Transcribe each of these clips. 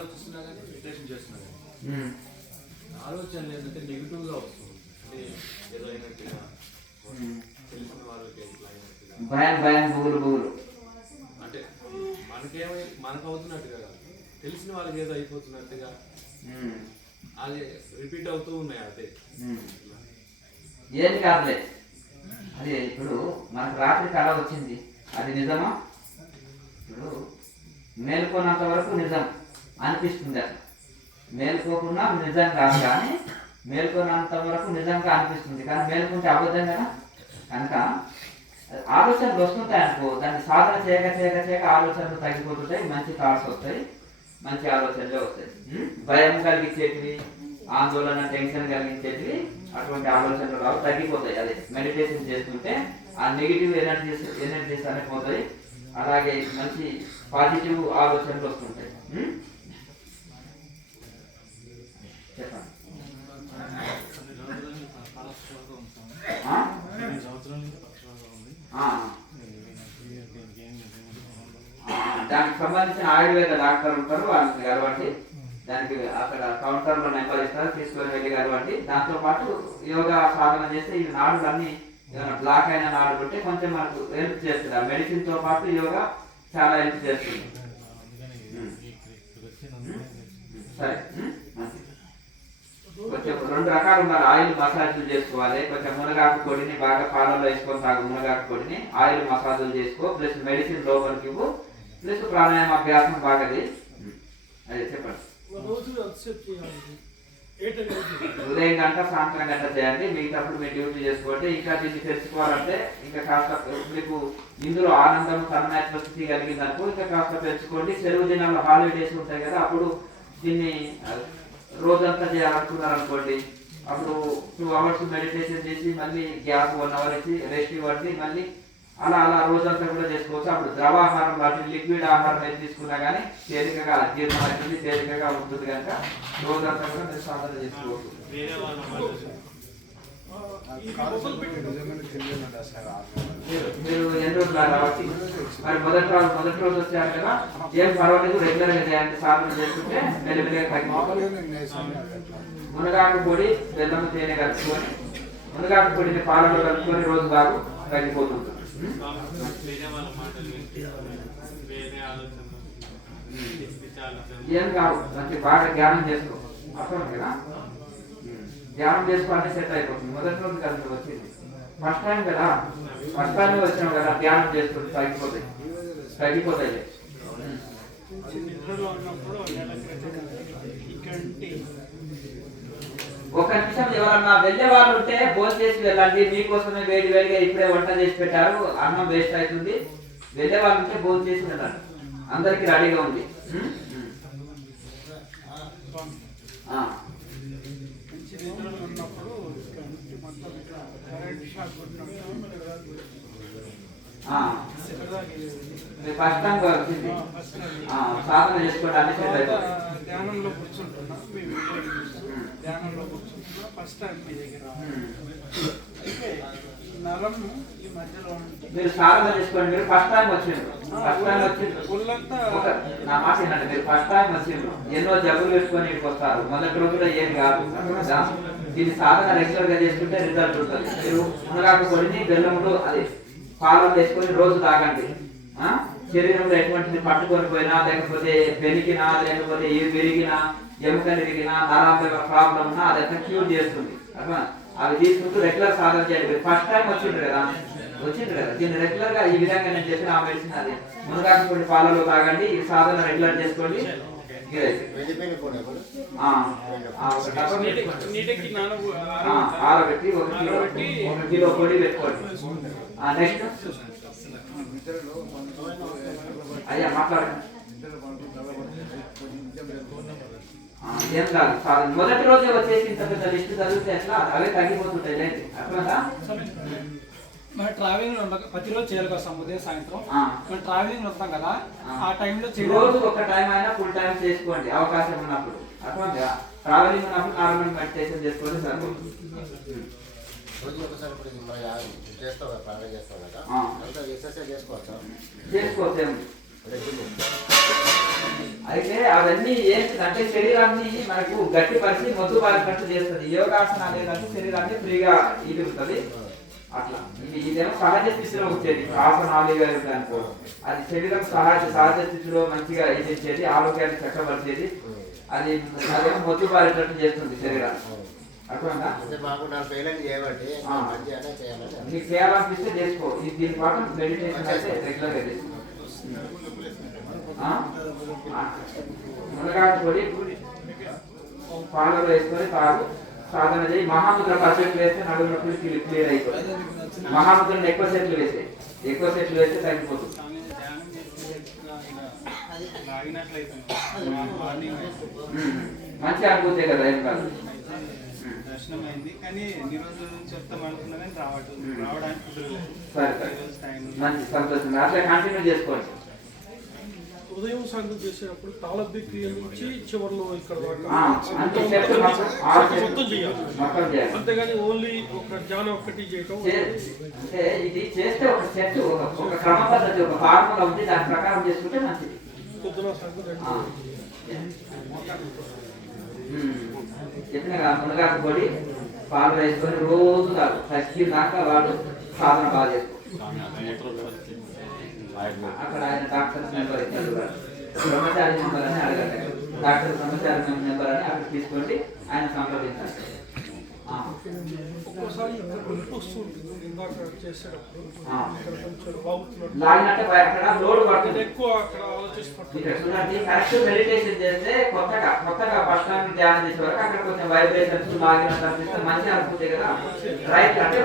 ఆలోచిస్తున్నా కానీ మెడిటేషన్ చేస్తున్నా కానీ ఆలోచన ఏంటంటే నెగిటివ్గా వస్తుంది. అంటే ఏదో అయినట్టుగా తెలిసిన వాళ్ళకి ఎట్లా అయినట్టుగా భయం బుగులు అంటే మనకు అవుతున్నట్టుగా తెలిసిన వాళ్ళకి ఏదో అయిపోతున్నట్టుగా అది రిపీట్ అవుతూ ఉన్నాయి. అదే ఏంటి కాదులే. అది ఇప్పుడు మనకు రాత్రి కళ వచ్చింది, అది నిజమా? ఇప్పుడు మేల్కొన్నంత వరకు నిజం అనిపిస్తుంది, మేల్కోకుండా నిజం కాదు, కానీ మేల్కొన్నంత వరకు నిజంగా అనిపిస్తుంది, కానీ మేల్కొంటే అబద్ధం కదా. కనుక ఆలోచనలు వస్తుంటాయి అనుకో, దాన్ని సాధన చేయక ఆలోచనలు తగ్గిపోతుంటాయి, మంచి థాట్స్ వస్తాయి, మంచి ఆలోచనలే వస్తాయి. భయం కలిగించేటివి, ఆందోళన టెన్షన్ కలిగించేటివి అటువంటి ఆలోచనలు రావు, తగ్గిపోతాయి. అదే మెడిటేషన్ చేస్తుంటే ఆ నెగిటివ్ ఎనర్జీస్ అనేవి పోతాయి, అలాగే మంచి పాజిటివ్ ఆలోచనలు వస్తుంటాయి. చెప్పండి. దానికి సంబంధించిన ఆయుర్వేద డాక్టర్ ఉంటారు, వాళ్ళని కలవండి. దానికి అక్కడ కౌంటర్లో నెంబర్ ఇస్తారు, తీసుకొని వెళ్ళి కలవండి. దాంతో పాటు యోగా సాధన చేస్తే ఈ నాడులన్నీ బ్లాక్ అయిన నాడులు ఉంటే కొంచెం మనకు హెల్ప్ చేస్తుంది. ఆ మెడిసిన్ తో పాటు యోగా చాలా హెల్ప్ చేస్తుంది. సరే, కొంచెం 2 రకాలు ఉన్నారు. ఆయిల్ మసాజులు చేసుకోవాలి, కొంచెం మునగాకు పొడిని బాగా పాలల్లో వేసుకొని తాగు, మునగాకు పొడిని ఆయిల్ మసాజులు చేసుకో, ప్లస్ మెడిసిన్ లోపలికి ఇవ్వు, ప్లస్ ప్రాణాయామ అభ్యాసం బాగా చేయి. అదే చెప్పండి. ఉదయం గంట సాయంత్రం గంట చేయండి, మిగతాప్పుడు మీరు డ్యూటీ చేసుకోండి. ఇంకా దీన్ని తెలుసుకోవాలంటే ఇంకా కాస్త మీకు ఇందులో ఆనందం తన్మయత్వ స్థితి కలిగిందనుకో ఇంకా కాస్త పెంచుకోండి. సెలవు దినాల్లో హాలిడేస్ ఉంటాయి కదా, అప్పుడు దీన్ని రోజంతా చేయాలనుకున్నారు అనుకోండి, అప్పుడు 2 hours మెడిటేషన్ చేసి మళ్ళీ గ్యాప్ 1 hour ఇచ్చి రెస్ట్ ఇవ్వండి, మళ్ళీ అలా రోజంతా కూడా చేసుకోవచ్చు. అప్పుడు ద్రవాహారం లాంటి లిక్విడ్ ఆహారం ఏది తీసుకున్నా కానీ తేలికగా జీర్ణం అవుతుంది, తేలికగా ఉంటుంది. కనుక రోజంతా కూడా మీరు సాధన చేసుకోవచ్చు. మీరు ఎన్ని రోజులు రావచ్చు? మరి మొదటి రోజు వచ్చారు కదా, ఏం పర్వాలేదు, రెగ్యులర్ గా చేయండి. సాధన చేసుకుంటే మెల్లిమెల్లిగా తగ్గిపోతుంది. మునగాకు పొడి బెల్లం తేనె కలుపుకొని, మునగాకు పొడిని పాలలో కలుపుకొని రోజు బాగు తగ్గిపోతుంది. ఏం కాదు, మంచి బాగా ధ్యానం చేసుకో. అర్థం కదా, ధ్యానం చేసుకోవాలంటే సెట్ అయిపోతుంది. మొదటి రోజు కలిసి వచ్చింది, ఫస్ట్ టైం కదా, ఫస్ట్ టైం వచ్చినాం కదా, ధ్యానం చేసుకుంటే తగ్గిపోతాయి. ఒక నిమిషం ఎవరన్నా వెళ్ళే వాళ్ళు ఉంటే భోజనం చేసి వెళ్ళండి. మీకోసమే వేడిగా ఇప్పుడే వంట చేసి పెట్టారు, అన్నం వేస్ట్ అవుతుంది. వెళ్ళే వాళ్ళు ఉంటే భోజనం చేసి వెళ్ళండి, అందరికి రెడీగా ఉంది. ఫస్ట్ టైం వచ్చింది, సాధన చేసుకోవడానికి ధ్యానంలో కూర్చుంటున్నా, ఫస్ట్ టైం మీ దగ్గర నరము ఈ మధ్యలో మీరు సాధన చేసుకోండి. మీరు ఫస్ట్ టైం వచ్చిండ్రు, నా మాట ఏంటంటే మీరు ఫస్ట్ టైం వచ్చిండ్రు, ఎన్నో జబ్బులు పెట్టుకొని ఇక్కడికి వస్తారు. మొదటి రోజులో ఏం కాదు. దీన్ని సాధన రెగ్యులర్ గా చేసుకుంటే రిజల్ట్ ఉంటుంది. మీరు మునగాకు పొడిని బెల్లములు అది పాలలో వేసుకొని రోజు తాగండి. శరీరంలో ఎటువంటిది పట్టుకొని పోయినా, లేకపోతే పెరిగినా, లేకపోతే విరిగినా, ఎముకలు విరిగినా, నరాల ప్రాబ్లం ఉన్నా అదంతా క్యూర్ చేస్తుంది. అట్లా అవి తీసుకుంటూ రెగ్యులర్ సాధన చేయండి. ఫస్ట్ టైం వచ్చిండ్రు కదా, దీన్ని రెగ్యులర్ గా ఈ విధంగా నేను చెప్పిన ఆ మెడిసిన్ అది మునగాకు పొడి పాలలో తాగండి. ఈ సాధన రెగ్యులర్ చేసుకోండి. ఆరబెట్టి 1 కిలో పొడి పెట్టుకోండి. నెక్స్ట్ అయ్యా మాట్లాడండి. ఏం కాదు, మొదటి రోజే వచ్చేసి ఇంత పెద్ద లిస్ట్ చదివితే ఎట్లా, అవే తగ్గిపోతుంటాయి. లేదు అట్లా మనం ట్రావెలింగ్ ప్రతిరోజు చేయాలి కదా, ఉదయం సాయంత్రం మనం ట్రావెలింగ్ వస్తాం కదా, ఆ టైంలో రోజు ఒక టైం అయినా ఫుల్ టైం చేసుకోండి అవకాశం ఉన్నప్పుడు. అట్లా ట్రావెలింగ్ ఉన్నప్పుడు నార్మల్ మెడిటేషన్ చేసుకోండి సరిపోతుంది. చేసుకోవచ్చు. అయితే అవన్నీ ఏంటంటే శరీరాన్ని మనకు గట్టిపరిచి మొద్దు బారినట్టు చేస్తుంది. యోగాసనాలు ఏంటంటే శరీరాన్ని ఫ్రీగా ఈదుతుంది. అట్లా ఇదేమో సహజ స్థితిలో వచ్చేది. ఆసనాలు అనుకో అది శరీరం సహజ స్థితిలో మంచిగా ఇచ్చేది, ఆరోగ్యాన్ని చక్కబరిచేది. అది అదేమో మొద్దు బారినట్టు చేస్తుంది శరీరాన్ని. అర్థమైందా? నీకు చేయాలనిపిస్తే చేసుకో. దీని పాటు మెడిటేషన్ అయితే రెగ్యులర్ గా చేసుకో. మునగాకు పొడి పాలలో వేసుకొని తాగు, సాధన చేయి. మహాముద్ర పర్ఫెక్ట్ వేస్తే నడుము నొప్పులు క్లియర్ అయిపోతుంది. మహాముద్రను ఎక్కువ సెట్లు వేస్తే తగ్గిపోతుంది. మంచి అనుభూతే కదా, ఏం కాదు. దర్శనం అయింది కానీ ఈ రోజు చెప్తాం అనుకున్నా కానీ రావడానికి కుదరలేదు. సరే మంచి సంతోషం. అట్లా కంటిన్యూ చేసుకోండి. ఉదయం సాయంత్రం చేసేటప్పుడు తాళబ్ది క్రియ నుంచి చివరిలో ఇక్కడ మొత్తం చేయాలి. అంతేగాని ఓన్లీ ఒక ధ్యానం ఒక్కటి చేయటం అంటే ఇది చేస్తే ఒక సెట్ ఒక క్రమ పద్ధతి ఒక ఫార్ములా ఉంది, దాని ప్రకారం చేసుకుంటే మంచిది. పొద్దున సాయంత్రం చెప్పిన మునగాకు పొడి పాలు వేసుకొని రోజు తగ్గినాక వాడు సాధన బాగా చేసుకో. అక్కడ ఆయన డాక్టర్ నెంబర్ ఇచ్చారు, బ్రహ్మచారి నెంబర్ అని అడగండి. డాక్టర్ బ్రహ్మచారి నెంబర్ అని అక్కడ తీసుకోండి, ఆయన సంప్రదించాలి. ఒక్కోసారి ఇందాక చేసేటప్పుడు లాగినట్టే అక్కడ లోడ్ పడుతుంది ఎక్కువ అక్కడ ఆలోచిస్తుంది. కరెక్ట్ మెడిటేషన్ చేస్తే కొత్తగా ఫస్ట్ టైం ధ్యానం చేసే వరకు అక్కడ కొంచెం వైబ్రేషన్స్ లాగినట్టు అనిపిస్తే మంచిగా అనుకుంటే కదా. రైట్ అంటే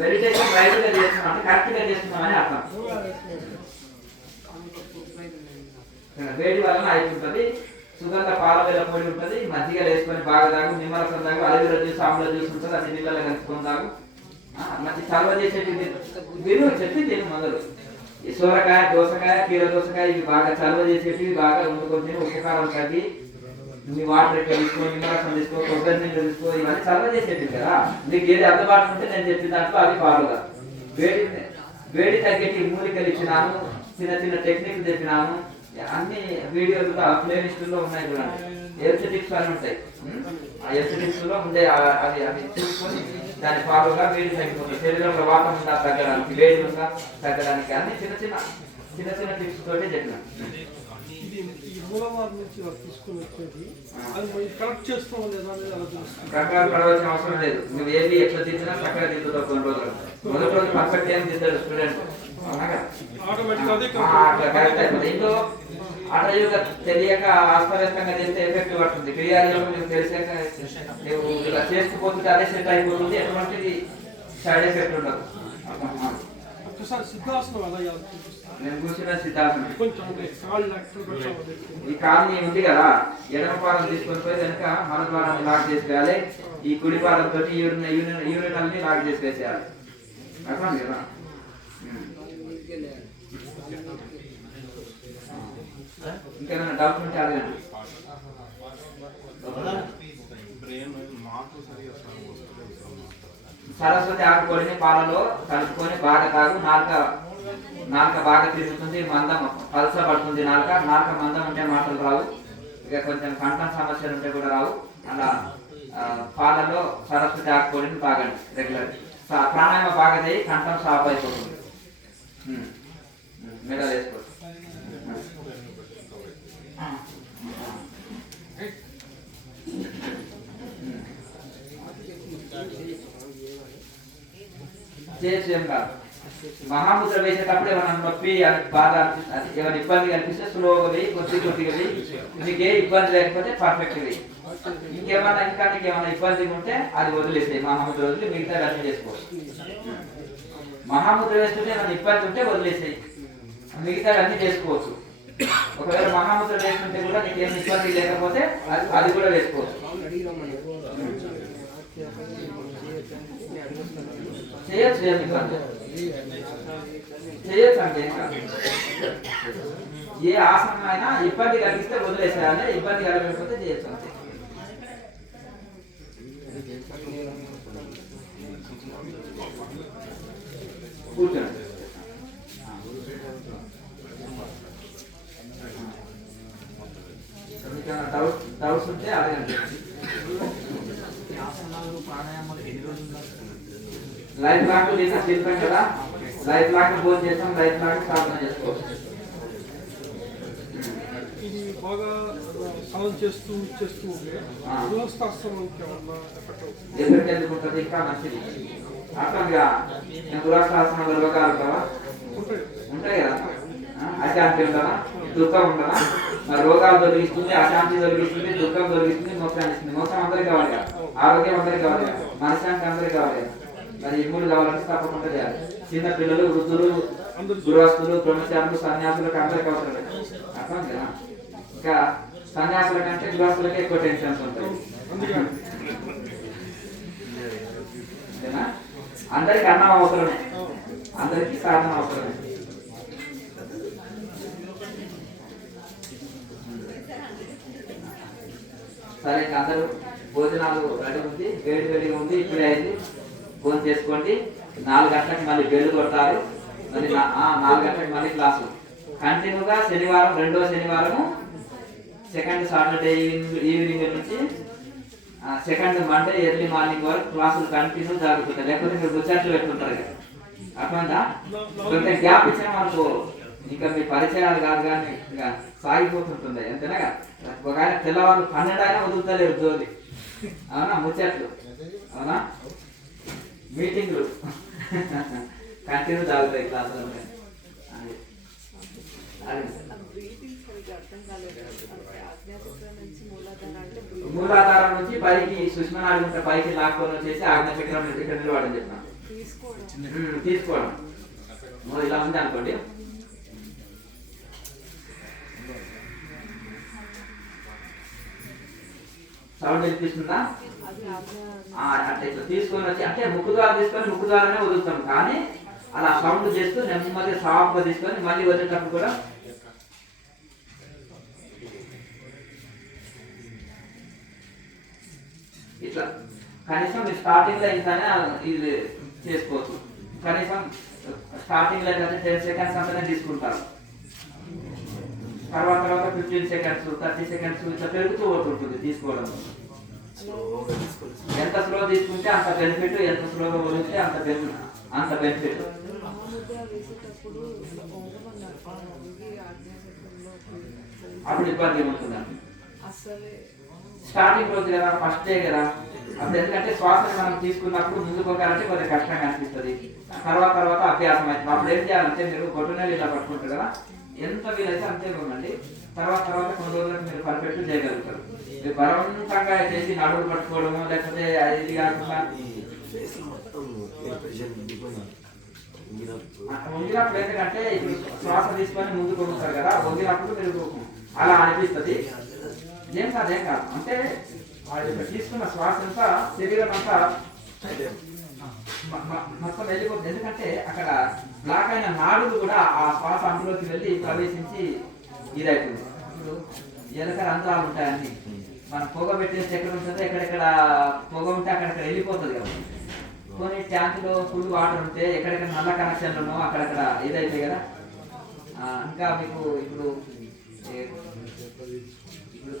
మెడిటేషన్ రైట్ గా చేస్తున్నాం అంటే కరెక్ట్ గా చేస్తున్నామని అర్థం. వేడి వలన అయిపోతుంది. సుగంధ పాల వేల పొడి ఉంటుంది, మజ్జిగ వేసుకొని బాగా తాగు. నిమ్మరసం తాగు, అలోవెరా జ్యూస్, ఆమ్ల జ్యూస్ ఉంటుంది, అది నీళ్ళలో కలుపుకొని తాగు. మంచి చలవ చేసేది మీరు చెప్పి తిని మొదలు. ఈ సోరకాయ, దోసకాయ, కీర దోసకాయ ఇవి బాగా చలవ చేసేటివి బాగా వండుకొని తిని ఉపకారం తగ్గి మీ వాటర్ ఎక్కువ తీసుకో, నిమ్మరసం తీసుకో, కొబ్బరి నీళ్ళు తీసుకో, ఇవన్నీ చలవ చేసేటివి కదా. మీకు ఏది అందుబాటులో ఉంటే నేను చెప్పిన దాంట్లో అది ఫాలోగా. వేడి తగ్గేటి మూలికలు ఇచ్చినాను, చిన్న టెక్నిక్ చెప్పినాను. అన్ని వీడియోలు ప్లేలిస్టుల్లో ఉన్నాయి చూడండి. హెల్త్ టిప్స్ అని ఉంటాయి. ఆ హెల్త్ టిప్స్ లో ఉండే అవి చూసుకొని దాని ఫాలోగా వేడి తగ్గిపోతుంది. శరీరంలో వాతం ఉందా తగ్గడానికి, వేడి ఉందా తగ్గడానికి అన్ని చిన్న టిప్స్ తోటి చెప్పిన. ప్రకారం పడవలసిన అవసరం లేదు. నువ్వు ఏది ఎట్లా తింటున్నా చక్కగా తింటున్నావు. కొన్ని రోజులు మొదటి రోజు పర్ఫెక్ట్ ఏం తింటాడు స్టూడెంట్. ఇంట్లో అటయుగా తెలియక అస్తవ్యస్తంగా చేస్తే ఎఫెక్ట్ పడుతుంది. క్రియాయోగం నీకు తెలిసాక నువ్వు ఇలా చేసుకుపోతుంటే అదే సెట్ అయిపోతుంది. ఎటువంటిది సైడ్ ఎఫెక్ట్ ఉండదు. నేను కూర్చున్న సిద్ధాసనం ఈ కాల్ని ఉంది కదా, ఎడమ పాదం తీసుకొని పోయి కనుక మన ద్వారాన్ని లాక్ చేసి వేయాలి. ఈ కుడి పాదంతో యూరినల్ని లాక్ చేసి వేసేయాలి. అర్థం కదా. ఇంకేమైనా డౌట్ ఉంటే అడగండి. సరస్వతి ఆకుపొడిని పాలలో కలుపుకొని బాగా తాగు. నాలుక బాగా తిరుగుతుంది, మందం పల్స పడుతుంది. నాలుక మందం ఉంటే మాటలు రావు. ఇక కొంచెం కంఠం సమస్యలు ఉంటే కూడా రావు. అలా పాలలో సరస్వతి ఆకుపొడిని తాగండి రెగ్యులర్. ప్రాణాయామ బాగా చేయి, కంఠం సాఫ్ అయిపోతుంది. మెడల్ వేసుకోవచ్చు. చేయొచ్చు, ఏం కాదు. మహాముద్ర వేసేటప్పుడు ఏమైనా నొప్పి బాధ ఏమైనా ఇబ్బంది కనిపిస్తే స్లోగా వేయి, కొద్దిగా వేయి. నీకు ఏ ఇబ్బంది లేకపోతే పర్ఫెక్ట్ వేయి. నీకేమైనా ఇబ్బంది ఉంటే అది వదిలేసేయి. మహాముద్ర వదిలి మిగతా అర్థం చేసుకోవచ్చు. మహాముద్ర వేస్తుంటే ఏమైనా ఇబ్బంది ఉంటే వదిలేసేయి, మిగతా అన్నీ చేసుకోవచ్చు. ఒకవేళ మహాముద్ర వేస్తుంటే కూడా నీకు ఏమి ఇబ్బంది లేకపోతే అది కూడా వేసుకోవచ్చు. చేయొచ్చు, చేయొచ్చు అంటే ఏ ఆసనం అయినా ఇబ్బంది కలిగిస్తే వదిలేసేయాలి, ఇబ్బంది కలగకపోతే చేయొచ్చు అంతే. కూర్చోండి. డౌట్స్ ఉంటే అడగండి. లైఫ్ లాక్ నేను చెప్పాను కదా, లైఫ్ లాక్ ఫోన్ చేస్తాం, లైఫ్ లాక్ సాధన చేసుకోవచ్చు. ఇది బాగా సాధన చేస్తూ ఉంటే గృహస్థాశ్రమానికి ఏమన్నా ఎఫెక్ట్ ఎందుకు ఉంటుంది? ఇంకా మంచిది. అర్థంగా నేను గృహస్థాశ్రమంలో రోగాలు ఉంటావా? ఉంటాయి కదా. అశాంతి ఉంటుందా? దుఃఖం ఉంటుందా? మరి రోగాలు తొలగిస్తుంది, అశాంతి తొలగిస్తుంది, దుఃఖం తొలగిస్తుంది, మోక్షాన్ని ఇస్తుంది. మోక్షం అందరికి కావాలి కదా, ఆరోగ్యం అందరికి కావాలి కదా, మనశ్శాంతి అందరికి కావాలి కదా. మరి ఈ మూడు కావాలంటే తప్పకుండా చేయాలి. చిన్న పిల్లలు, వృద్ధులు, గృహస్థులు, బ్రహ్మచారులు, సన్యాసులకు అందరికి అవసరం లేదు. అర్థం కదా. ఇంకా సన్యాసుల కంటే గృహస్థులకే ఎక్కువ టెన్షన్స్ ఉంటాయి. అందరికి అన్నం అవసరమే, అందరికి సాధన అవసరమే. సరే, అందరూ భోజనాలు రెడీ ఉంది, వేడి వేడిగా ఉంది, ఇప్పుడే అయింది. ఫోన్ చేసుకోండి. 4 గంటలకు మళ్ళీ బెల్లు కొడతారు. మళ్ళీ 4 గంటలకు మళ్ళీ క్లాసులు కంటిన్యూగా. శనివారం, రెండో శనివారము, సెకండ్ సాటర్డే ఈవినింగ్ నుంచి సెకండ్ మండే ఎర్లీ మార్నింగ్ వరకు క్లాసులు కంటిన్యూ జరుగుతుంటాయి. లేకపోతే మీరు ముచ్చట్లు పెట్టుకుంటారు కదా, అర్థమైందా? కొంచెం గ్యాప్ ఇచ్చినా మనకు ఇంకా మీ పరిచయాలు కాదు కానీ ఇంకా సాగిపోతుంటుంది. అంతేనా? ఒక ఆయన తెల్లవాళ్ళు 12 అయినా వదులుతలేరు జోలి. అవునా? ముచ్చట్లు, అవునా? మీటింగ్లు కంటిన్యూ జరుగుతాయి క్లాసులు. మూలాధారం నుంచి పైకి సుష్మనాడుకుంటే పైకి లాక్కొని వచ్చేసి ఆజ్ఞాచక్రం ఇక్కడ నిలబడని చెప్పిన తీసుకోవడం. ఇలా ఉంది అనుకోండి. సౌండ్ వినిపిస్తుందా? అంటే ఇట్లా తీసుకొని వచ్చి, అంటే ముక్కు ద్వారా తీసుకొని ముక్కు ద్వారానే వదులుతాం, కానీ అలా సౌండ్ చేస్తూ నెమ్మదిగా సాఫ్ట్గా తీసుకొని మళ్ళీ వదిలేటప్పుడు కూడా ఇట్లా కనీసం మీరు స్టార్టింగ్ లో ఇంతనే ఇది చేసుకోవచ్చు. కనీసం స్టార్టింగ్ లో అయితే 10 సెకండ్స్ అంతనే తీసుకుంటారు. తర్వాత 15 సెకండ్స్, 30 సెకండ్స్ ఇట్లా పెరుగుతూ పోతుంటుంది తీసుకోవడం. ఎంత స్లో తీసుకుంటే అంత బెనిఫిట్, ఎంత స్లోగా వదిలితే అంత బెనిఫిట్. అప్పుడు ఇబ్బంది ఉంటుందండి. స్టార్టింగ్ రోజు కదా, ఫస్ట్ డే కదా, అప్పుడు ఎందుకంటే శ్వాసని మనం తీసుకున్నప్పుడు ముందుకు పోవాలంటే కొద్దిగా కష్టంగా అనిపిస్తుంది. తర్వాత అభ్యాసం అవుతుంది. అప్పుడు ఏం చేయాలంటే మీరు బొట్టునేలు ఇలా పట్టుకుంటారు కదా, ఎంత వీలైతే అంతే ఉండండి. తర్వాత కొన్ని రోజులకు మీరు పర్ఫెక్ట్ చేయగలుగుతారు. మీరు బలవంతంగా చేసి నడువులు పట్టుకోవడము, లేకపోతే ఇది కాకుండా వంగినప్పుడు ఎందుకంటే ఇప్పుడు శ్వాస తీసుకొని ముందుకు వస్తారు కదా, వంగినప్పుడు మీరు అలా అనిపిస్తుంది. ఏం కాదు అంటే వాళ్ళు తీసుకున్న శ్వాస అంతా శరీరం అంతా మొత్తం వెళ్ళిపోతుంది. ఎందుకంటే అక్కడ బ్లాక్ అయిన నాడులు కూడా ఆ శ్వాస అందులోకి వెళ్ళి ప్రవేశించి ఇదవుతుంది. ఇప్పుడు ఎలక రంధ్రాలు ఉంటాయని మనం పొగ పెట్టేసి ఎక్కడ ఉంటుందో, ఎక్కడెక్కడ పొగ ఉంటే అక్కడక్కడ వెళ్ళిపోతుంది కదా. కొన్ని ట్యాంకులో ఫుల్ వాటర్ ఉంటే ఎక్కడెక్కడ నల్ల కనెక్షన్లు అక్కడక్కడ ఇదైతాయి కదా. ఇంకా మీకు ఇప్పుడు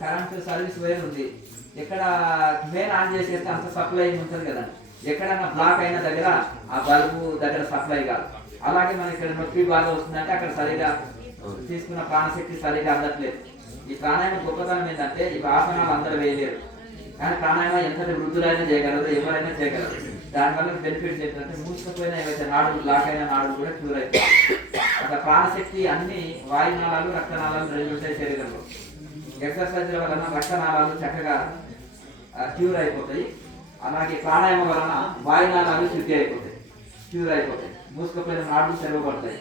కరెంట్ సర్వీస్ వైర్ ఉంది, ఎక్కడ మెయిన్ ఆన్ చేసేస్తే అంత సప్లై ఉంటుంది కదా. ఎక్కడైనా బ్లాక్ అయిన దగ్గర ఆ బల్బు దగ్గర సప్లై కాదు. అలాగే మనకి ఇక్కడ నొప్పి బాగా వస్తుందంటే అక్కడ సరిగా తీసుకున్న ప్రాణశక్తి సరిగా అందట్లేదు. ఈ ప్రాణాయామ గొప్పతనం ఏంటంటే ఈ ఆసనాలు అందరూ వేయలేరు, కానీ ప్రాణాయామం ఎంతటి వృద్ధులైనా చేయగలరు, ఎవరైనా చేయగలరు. దానివల్ల బెనిఫిట్స్ ఏంటంటే మూసుకుపోయినా ఏవైతే నాడులు బ్లాక్ అయిన నాడులు కూడా క్యూర్ అవుతాయి. అట్లా ప్రాణశక్తి అన్ని వాయునాళాలు, రక్తనాళాలు 2 ఉంటాయి శరీరంలో. ఎక్సర్సైజ్ వలన రక్తనాళాలు చక్కగా క్యూర్ అయిపోతాయి. అలాగే ప్రాణాయామం వలన వాయునాళాలు శుద్ధి అయిపోతాయి, క్యూర్ అయిపోతాయి. మూసుకుపోయిన నాడులు తెరవబడతాయి.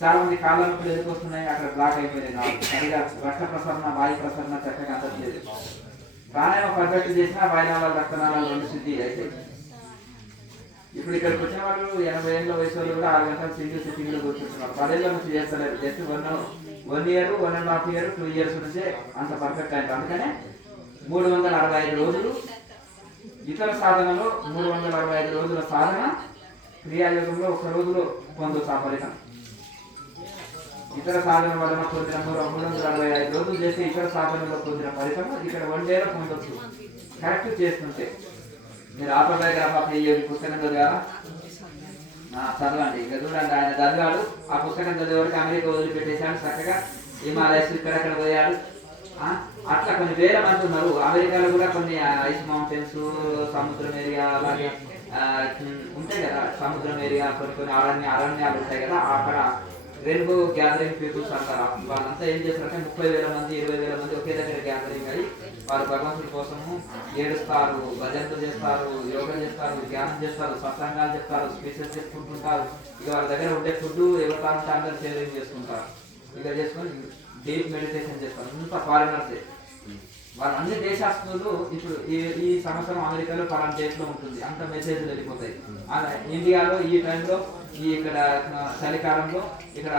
చాలా మంది కాళ్ళ నొప్పులు ఎందుకు వస్తున్నాయి? అక్కడ బ్లాక్ అయిపోయినాయి నాడులు. సరిగా రక్త ప్రసరణ, వాయు ప్రసరణ చక్కగా అందట్లేదు. ప్రాణాయామం పర్ఫెక్ట్ చేసినా వాయునాళాలు, రక్తనాళాలు 2 శుద్ధి అయితే. ఇప్పుడు ఇక్కడికి వచ్చిన వాళ్ళు 80 ఏళ్ళ వయసు వాళ్ళు కూడా 6 గంటలు సింగిల్ సిట్టింగ్లో కూర్చుంటున్నారు. 10 ఏళ్ళ నుంచి చేస్తలేరు. జస్ట్ 1 ఇయర్, 1.5 ఇయర్, 2 ఇయర్స్ నుంచే అంత పర్ఫెక్ట్ అయింది. అందుకనే 365 రోజులు ఇతర సాధనలో 365 రోజుల సాధన క్రియాయోగంలో 1 రోజులో పొందొచ్చు ఆ ఫలితం. ఇతర సాధన వలన పొందిన 365 రోజులు చేసి ఇతర సాధనలో పొందిన ఫలితం ఇక్కడ 1 డేలో పొందొచ్చు కరెక్ట్ చేస్తుంటే. మీరు ఆటోబయోగ్రాఫ్ ఆఫ్ ఈ పుస్తకం చదివారా? చదవండి. ఇక చూడండి, ఆయన చదివాడు, ఆ పుస్తకం చదివాడికి అమెరికా వదిలిపెట్టేశాడు, చక్కగా హిమాలయస్ ఇక్కడక్కడ పోయాడు. అట్లా కొన్ని వేల మంది ఉన్నారు. అమెరికాలో కూడా కొన్ని ఐస్ మౌంటైన్స్, సముద్రం ఏరియా, అలాగే ఉంటాయి కదా సముద్రం ఏరియా, కొన్ని అరణ్యాలు ఉంటాయి కదా, అక్కడ రెయిన్బో గ్యాదరింగ్ పీపుల్స్ అంటారు. వాళ్ళంతా ఏం చేస్తారంటే 30,000 మంది 20,000 మంది ఒకే దగ్గర గ్యాదరింగ్ అయ్యి వారు భగవంతుడి కోసము ఏడుస్తారు, భజనలు చేస్తారు, యోగా చేస్తారు, ధ్యానం చేస్తారు, సత్సంగాలు చేస్తారు, స్పీచెస్ చెప్పుకుంటుంటారు. ఇక వాళ్ళ దగ్గర ఉండే ఫుడ్ ఎవరు కావాలంటే అందరూ షేరింగ్ చేసుకుంటారు. ఇక చేసుకొని డీప్ మెడిటేషన్ చేస్తారు. అంతా ఫారినర్సే. వాళ్ళ అన్ని దేశాస్తులు ఇప్పుడు ఈ సంవత్సరం అమెరికాలో పలానా డేట్లో ఉంటుంది, అంత మెసేజ్లు వెళ్ళిపోతాయి. ఇండియాలో ఈ టైంలో ఇక్కడ చలికాలంలో ఇక్కడ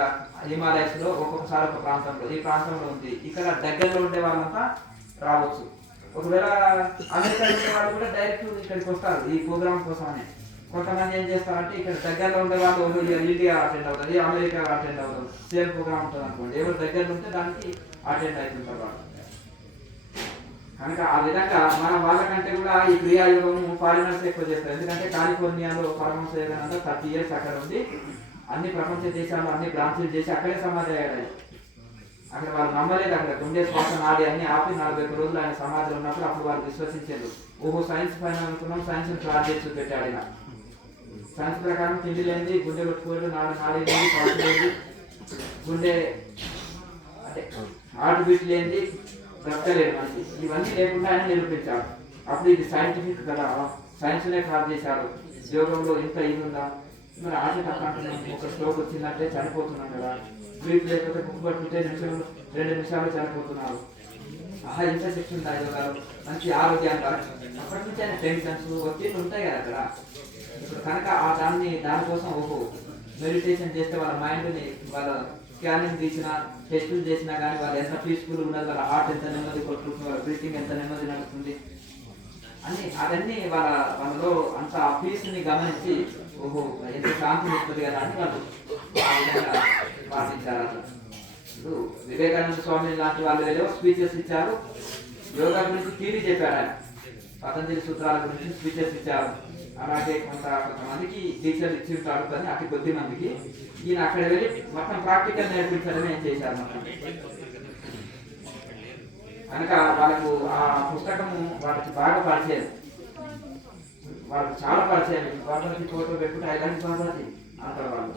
హిమాలయస్ లో ఒక్కొక్కసారి ఒక ప్రాంతంలో ఈ ప్రాంతంలో ఉంది. ఇక్కడ దగ్గరలో ఉండే వాళ్ళంతా రావచ్చు. ఒకవేళ అమెరికా ఉండే వాళ్ళు కూడా డైరెక్ట్ ఇక్కడికి వస్తారు ఈ ప్రోగ్రామ్ కోసమని. కొంతమంది ఏం చేస్తారంటే ఇక్కడ దగ్గరలో ఉండే వాళ్ళు ఇండియా అటెండ్ అవుతుంది, అమెరికా అటెండ్ అవుతుంది, సేమ్ ప్రోగ్రామ్ ఉంటుంది అనుకోండి. ఎవరు దగ్గర ఉంటే దానికి అటెండ్ అవుతుంటారు వాళ్ళు. కనుక ఆ విధంగా మనం వాళ్ళకంటే కూడా ఈ క్రియాయోగము ఫారినర్స్ ఎక్కువ చేస్తారు. ఎందుకంటే కాలిఫోర్నియాలో పరమహంస యోగానంద 30 years అక్కడ ఉంది. అన్ని ప్రపంచ దేశాల్లో అన్ని బ్రాంచులు చేసి అక్కడే సమాధి అయ్యాడు. అక్కడ వాళ్ళు నమ్మలేదు. అక్కడ గుండె శ్వాస నాడి అన్ని ఆపి 41 రోజులు ఆయన సమాధిలో ఉన్నప్పుడు అప్పుడు వాళ్ళు విశ్వసించారు. ఓహో సైన్స్ పైన అనుకున్నాం, సైన్స్ ప్లాన్ చేసి చూపెట్టాడు. ఆయన సైన్స్ ప్రకారం తిండి లేనిది గుండె కొట్టుకోడు, నాడి లేని పల్స్ లేని గుండె అంటే హార్ట్ బీట్ లేనిది బ్రతకలేడు మనిషి. ఇవన్నీ లేకుండా ఆయన నిరూపించాడు. అప్పుడు ఇది సైంటిఫిక్ కదా, సైన్స్నే కాల్ చేశాడు. యోగంలో ఇంత ఇది ఉందా? మరి ఆట అంటున్నాం, ఒక స్ట్రోక్ వచ్చిందంటే చనిపోతున్నాం కదా, బ్రీత్ లేకపోతే బుక్ పట్టుకుంటే 2 నిమిషాలు చనిపోతున్నారు. ఇంత శక్తి ఉందా యోగాలు? మంచి ఆరోగ్యంగా అప్పటి నుంచి ఆయన టెన్షన్స్ ఒత్తిళ్ళు ఉంటాయి కదా అక్కడ. ఇప్పుడు కనుక దానికోసం ఓహో మెడిటేషన్ చేస్తే వాళ్ళ మైండ్ని వాళ్ళ స్కానింగ్ తీసినా టెస్టులు చేసినా కానీ వాళ్ళు ఎంత పీస్ఫుల్ ఉన్నది, వాళ్ళ హార్ట్ ఎంత నెమ్మది కొట్టుకుంటుంది, వాళ్ళ బ్రీతింగ్ ఎంత నెమ్మది నడుస్తుంది అని అవన్నీ వాళ్ళలో అంత ఆ పీస్ని గమనించి ఓహో ఎంత శాంతిని ఇస్తుంది కదా అని వాళ్ళు ఆ విధంగా పాటించారు. ఇప్పుడు వివేకానంద స్వామి లాంటి వాళ్ళు ఏదో స్పీచెస్ ఇచ్చారు, యోగా గురించి థియరీ చెప్పారు. ఆయన పతంజలి సూత్రాల గురించి స్పీచెస్ ఇచ్చారు. అలాగే కొంతమందికి టీచర్లు ఇచ్చి ఉంటారు కానీ అతి కొద్ది మందికి. ఈయన అక్కడ వెళ్ళి మొత్తం ప్రాక్టికల్ నేర్పించడమే ఏం చేశారు మొత్తం. కనుక వాళ్ళకు ఆ పుస్తకము వాళ్ళకి బాగా పరిచయం, వాళ్ళకి చాలా పరిచయం. బాబాజీ ఫోటో పెట్టుకుంటే ఐలాంటి బాబాజీ అంటారు వాళ్ళు,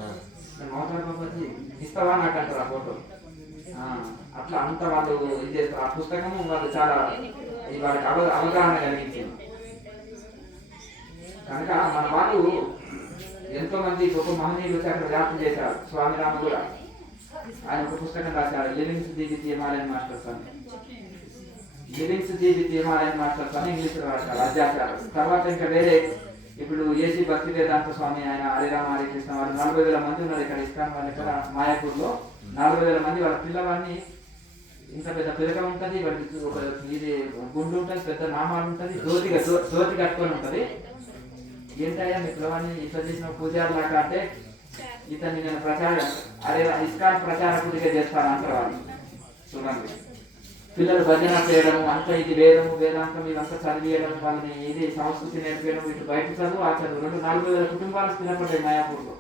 మమతా బాబాజీ ఇస్తావా నాకు అంటారు ఆ ఫోటో. అట్లా అంత వాళ్ళు ఇది చేస్తారు. ఆ పుస్తకము వాళ్ళు చాలా వాళ్ళకి అవగాహన కలిగించింది. కనుక మన వాళ్ళు ఎంతో మంది గొప్ప మహనీయులు అక్కడ వ్యాప్తి చేశారు. స్వామిరామ కూడా ఆయన ఒక పుస్తకం రాశారు, livings the with Himalayan masters అని. Livings the with Himalayan masters అని ఇంగ్లీష్లో రాశారు, అధ్యాచారు. తర్వాత ఇంకా వేరే ఇప్పుడు ఏసీ భక్తి వేదాంత స్వామి, ఆయన హరిరామ హరికృష్ణ వాళ్ళు 40,000 మంది ఉన్నారు ఇక్కడ ఇస్కాన్ వాళ్ళ ఇక్కడ మాయాపూర్లో. 40,000 మంది. వాళ్ళ పిల్లవాడిని ఇంత పెద్ద పిల్లగా ఉంటుంది, వాడికి ఒక ఇది గుండు ఉంటుంది, పెద్ద నామాలు ఉంటుంది, ధోతి కట్టుకొని ఉంటుంది. ఏంటయ్యా మీ పిల్లవాడిని ఇట్లా చేసిన పూజారు లాగా అంటే ఇతన్ని నేను ఇస్కాన్ ప్రచారకుడిగా చేస్తాను అంటారు వాళ్ళు. చూడండి, పిల్లలు భజన చేయడం అంతా ఇది వేదాంతం ఇదంతా చదివేయడం, వాళ్ళని ఇది సంస్కృతి నేర్పేయడం, ఇటు బయట చదువు ఆ చదువు 40,000 కుటుంబాలు స్థిరపడ్డాయి మాయాపూర్లో.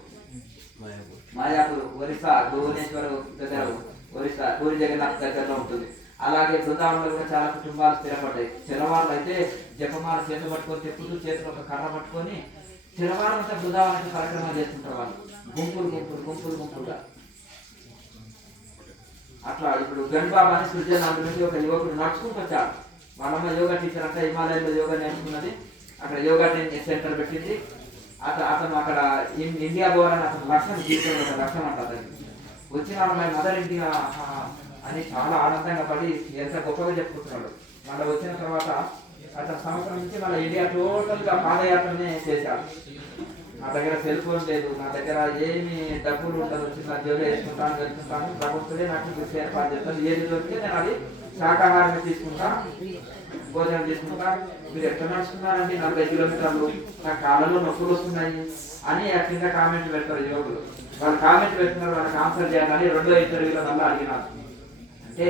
మాయాపూర్ ఒరిస్సా భువనేశ్వర్ దగ్గర, ఒరిస్సా పూరి జగన్నాథ్ దగ్గరలో ఉంటుంది. అలాగే బృందావనంలో కూడా చాలా కుటుంబాలు స్థిరపడ్డాయి. తెల్లవాళ్ళు అయితే జపమాల చేతులు పట్టుకొని తిప్పుతూ చేతులు ఒక కర్ర పట్టుకొని తెల్లవారంతా బృందావనానికి కార్యక్రమాలు చేస్తుంటారు వాళ్ళు, గుంపులుగా. అట్లా ఇప్పుడు గణబాబా అని స్విట్జర్లాండ్ నుంచి ఒక యువకుడు నడుచుకుంటూ వచ్చాడు. వాళ్ళమ్మ యోగా టీచర్ అంతా హిమాలయంలో యోగా నేర్చుకున్నది, అక్కడ యోగా ట్రైనింగ్ సెంటర్ పెట్టింది. అతను అక్కడ ఇండియా పోవాలని అతను లక్ష్యం తీసుకుని లక్ష్యం అంట అతనికి. వచ్చిన వాళ్ళ మదర్ ఇండియా అని చాలా ఆనందంగా పడి ఎంత గొప్పగా చెప్పుకుంటున్నాడు. మళ్ళీ వచ్చిన తర్వాత అతను సంవత్సరం నుంచి మళ్ళీ ఇండియా టోటల్గా పాదయాత్రనే చేశాడు. నా దగ్గర సెల్ ఫోన్ లేదు, నా దగ్గర ఏమి డబ్బులు ఉండదు, చిన్న జోలు వేసుకుంటాను, వెళ్తుంటాను, ప్రభుత్వమే నాకు కృషి ఏర్పాటు చేస్తాను, ఏది దొరికితే నేను అది శాకాహారం తీసుకుంటా, భోజనం తీసుకుంటా. మీరు ఎక్కడ నడుస్తున్నారండి 40 కిలోమీటర్లు, నా కాళ్ళలో నొప్పులు వస్తున్నాయి అని కింద కామెంట్ పెడతారు యువకులు. వాళ్ళు కామెంట్ పెట్టుకున్నారు, వాళ్ళకి ఆన్సర్ చేయాలని రెండో ఇంటర్వ్యూలో మళ్ళీ అడిగినారు. అంటే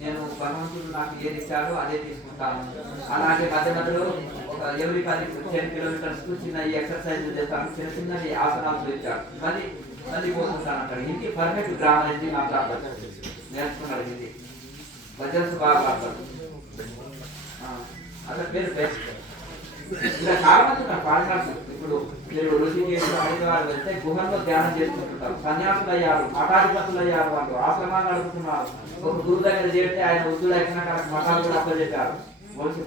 నేను భగవంతుడు నాకు ఏది ఇచ్చాడో అదే తీసుకుంటాను. అలాగే మధ్య మధ్యలో ఒక ఎవరి 10 కిలోమీటర్స్ చిన్న ఈ ఎక్సర్సైజ్ చేస్తాను, చిన్న చిన్న ఆసనాలు ఇచ్చాడు, మళ్ళీ మళ్ళీ పోతుంటాను అంటాడు. హిందీ పర్ఫెక్ట్ గ్రామర్ హిందీ మాట్లాడతాడు, నేర్చుకున్నాడు హిందీ, భజన్స్ బాగా పాడతాడు. అసలు పేరు బెస్ట్. ఇలా చాలా మంది ఉన్నారు పాడకాడు. ఇప్పుడు మీరు ఋషికేశ్ హరిద్వార్ వెళ్తే గుహల్లో ధ్యానం చేసుకుంటుంటారు, సన్యాసులు అయ్యారు, మఠాధిపతులు అయ్యారు, వాళ్ళు ఆశ్రమాలు నడుపుతున్నారు. ఒక గురువు దగ్గర చేరితే ఆయన వృద్ధులు అయినా మఠాలు కూడా అప్పచెప్పారు.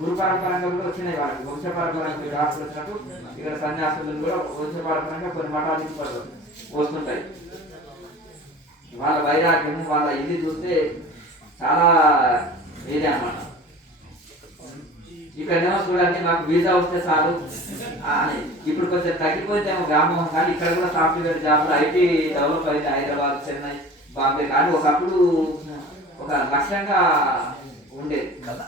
గురు పరంపరంగా కూడా వచ్చినాయి వాళ్ళకి, వంశ పరంపరంగా రాష్ట్రం వచ్చినట్టు ఇక్కడ సన్యాసులు కూడా వంశ పరంపరంగా కొన్ని మఠాధిపతులు వస్తుంటాయి. వాళ్ళ వైరాగ్యం, వాళ్ళ ఇది చూస్తే చాలా ఇదే అన్నమాట. ఇక్కడేమో చూడండి, మాకు వీసా వస్తే చాలు అని. ఇప్పుడు కొంచెం తగ్గిపోతేమో గ్రామం, కానీ ఇక్కడ కూడా సాఫ్ట్వేర్ జాబ్లు ఐటీ డెవలప్ అయింది, హైదరాబాద్, చెన్నై, బాంబే. కానీ ఒకప్పుడు ఒక లక్ష్యంగా ఉండేది కదా.